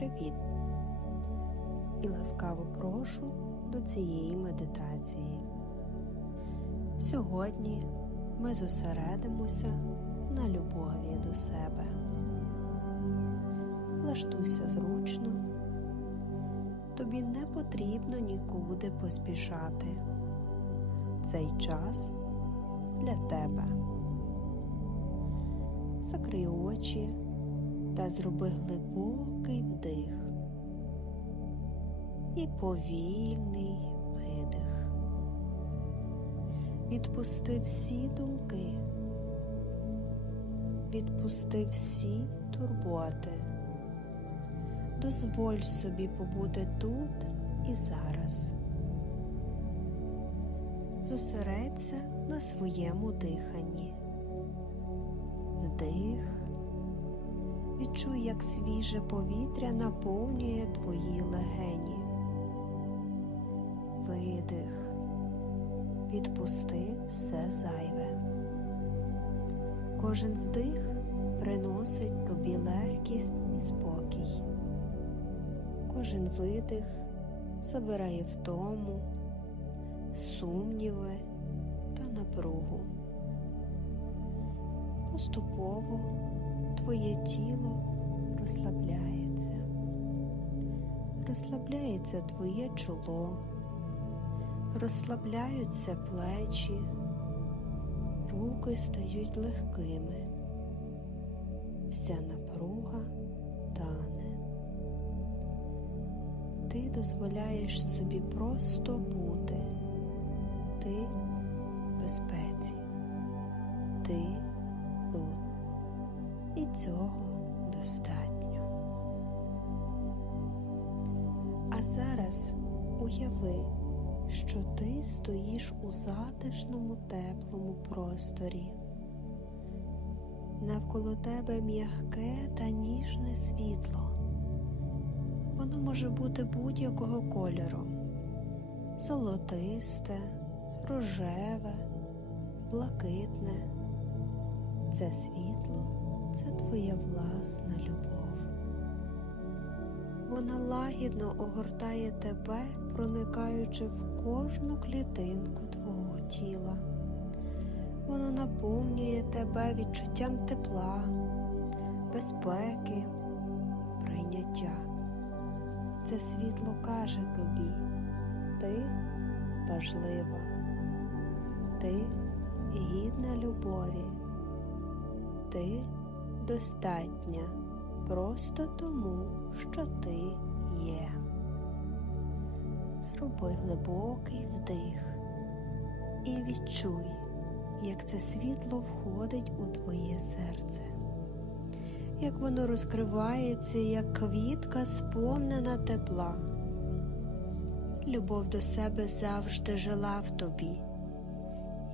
Привіт! І ласкаво прошу до цієї медитації. Сьогодні ми зосередимося на любові до себе. Влаштуйся зручно, тобі не потрібно нікуди поспішати. Цей час для тебе. Закрий очі та зроби глибокий вдих і повільний видих. Відпусти всі думки, відпусти всі турботи, дозволь собі побути тут і зараз. Зосередься на своєму диханні. Вдих. Відчуй, як свіже повітря наповнює твої легені. Видих. Відпусти все зайве. Кожен вдих приносить тобі легкість і спокій. Кожен видих забирає втому, сумніви та напругу. Поступово твоє тіло розслабляється, розслабляється твоє чоло, розслабляються плечі, руки стають легкими, вся напруга тане. Ти дозволяєш собі просто бути, ти в безпеці, ти цього достатньо. А зараз уяви, що ти стоїш у затишному теплому просторі. Навколо тебе м'яке та ніжне світло. Воно може бути будь-якого кольору золотисте, рожеве, блакитне. Це світло це твоя власна любов. Вона лагідно огортає тебе, проникаючи в кожну клітинку твого тіла. Воно наповнює тебе відчуттям тепла, безпеки, прийняття. Це світло каже тобі, ти важлива, ти гідна любові ти достатня просто тому, що ти є. Зроби глибокий вдих і відчуй, як це світло входить у твоє серце, як воно розкривається, як квітка сповнена тепла. Любов до себе завжди жила в тобі,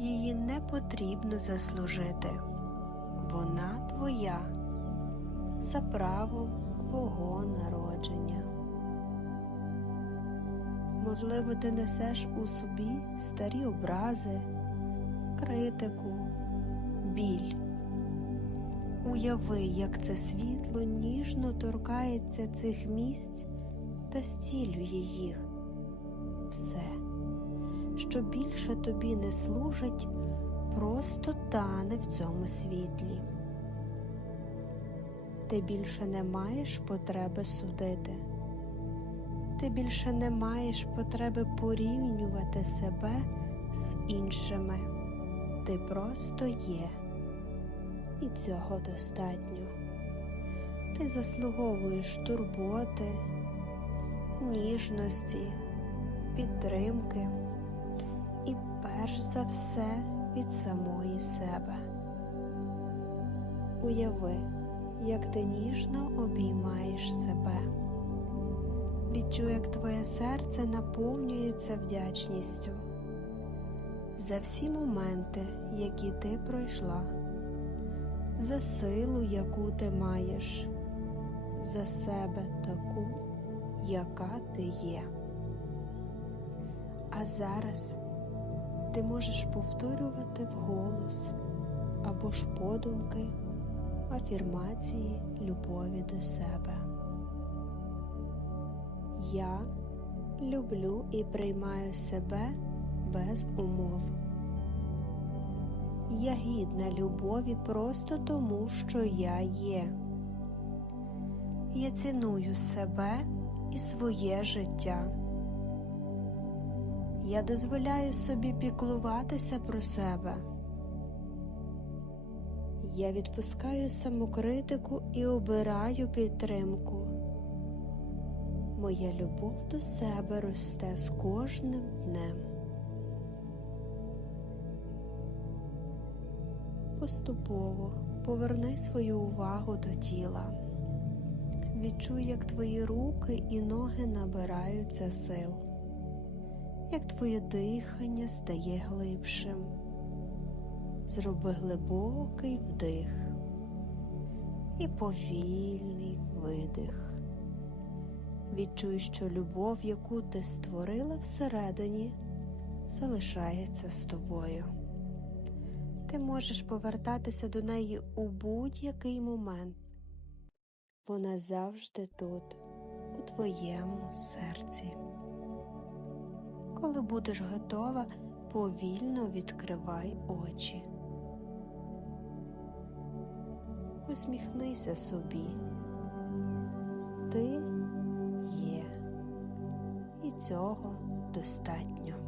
її не потрібно заслужити вона твоя за правом твого народження. Можливо, ти несеш у собі старі образи, критику, біль. Уяви, як це світло ніжно торкається цих місць та стілює їх. Все, що більше тобі не служить просто тане в цьому світлі. Ти більше не маєш потреби судити, ти більше не маєш потреби порівнювати себе з іншими. Ти просто є, і цього достатньо. Ти заслуговуєш турботи, ніжності, підтримки і перш за все від самої себе. Уяви, як ти ніжно обіймаєш себе. Відчуй, як твоє серце наповнюється вдячністю за всі моменти, які ти пройшла, за силу, яку ти маєш, за себе таку, яка ти є. А зараз ти можеш повторювати вголос або ж подумки афірмації любові до себе. Я люблю і приймаю себе без умов. Я гідна любові просто тому, що я є. Я ціную себе і своє життя. Я дозволяю собі піклуватися про себе. Я відпускаю самокритику і обираю підтримку. Моя любов до себе росте з кожним днем. Поступово поверни свою увагу до тіла. Відчуй, як твої руки і ноги набираються сил, як твоє дихання стає глибшим. Зроби глибокий вдих і повільний видих. Відчуй, що любов, яку ти створила всередині, залишається з тобою. Ти можеш повертатися до неї у будь-який момент. Вона завжди тут, у твоєму серці. Коли будеш готова, повільно відкривай очі. Усміхнися собі. Ти є, і цього достатньо.